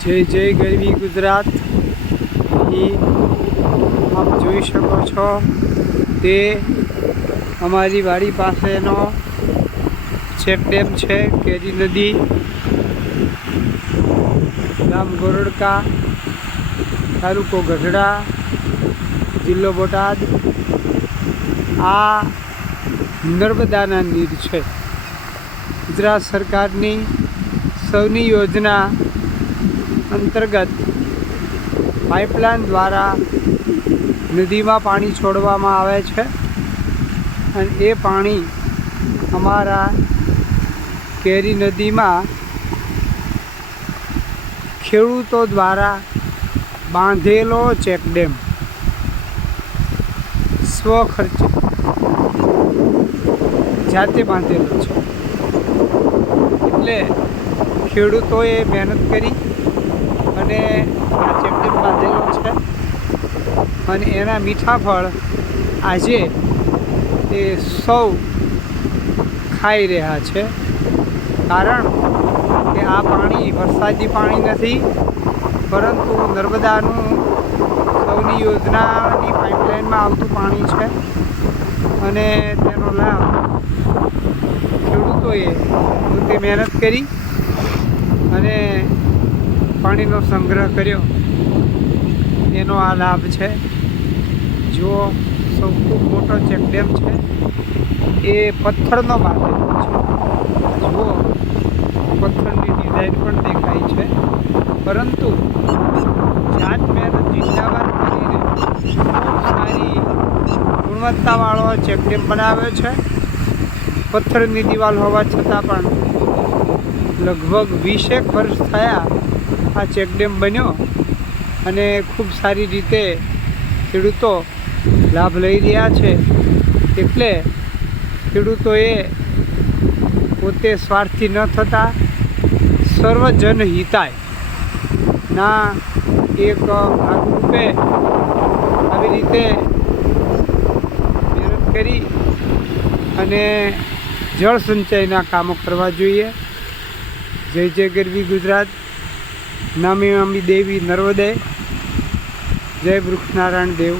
जय जय गरवी गुजरात आप જોઈ શકો છો તે અમારી વાડી પાસેનો ચેક ડેમ છે કેરી નદી ગામ ગોરડકા તાલુકો ગઢડા જિલ્લો બોટાદ આ નર્મદાના નીર છે ગુજરાત સરકારની સૌની યોજના અંતર્ગત પાઇપલાઇન દ્વારા નદીમાં પાણી છોડવામાં આવે છે અને એ પાણી અમારા કેરી નદીમાં ખેડૂતો દ્વારા બાંધેલો ચેકડેમ સ્વખર્ચે જાતે બાંધેલો છે એટલે ખેડૂતોએ મહેનત કરી અને આ ચેકડેમ બાંધેલો છે અને એના મીઠા ફળ આજે એ સૌ ખાઈ રહ્યા છે કારણ કે આ પાણી વરસાદી પાણી નથી પરંતુ નર્મદાનું સૌની યોજનાની પાઇપલાઇનમાં આવતું પાણી છે અને તેનો લાભ ખેડૂતોએ પોતે મહેનત કરી અને પાણીનો સંગ્રહ કર્યો એનો આ લાભ છે જો સૌ ખૂબ મોટો ચેકડેમ છે એ પથ્થરનો બાંધેલો છે જુઓ પથ્થરની ડિઝાઇન પણ દેખાય છે પરંતુ જાત મહેનત જિંદાબાદ કરીને ખૂબ સારી ગુણવત્તાવાળો ચેકડેમ બનાવ્યો છે પથ્થરની દિવાલ હોવા છતાં પણ લગભગ 20 વર્ષ થયા આ ચેકડેમ બન્યો અને ખૂબ સારી રીતે ખેડૂતો લાભ લઈ રહ્યા છે એટલે ખેડૂતોએ પોતે સ્વાર્થી ન થતા સર્વજન હિતાય ના એક ભાગરૂપે આવી રીતે મહેનત કરી અને જળ સંચયના કામો કરવા જોઈએ જય જય ગરવી ગુજરાત નામી મામી દેવી નર્મદે જય વૃક્ષનારાયણ દેવ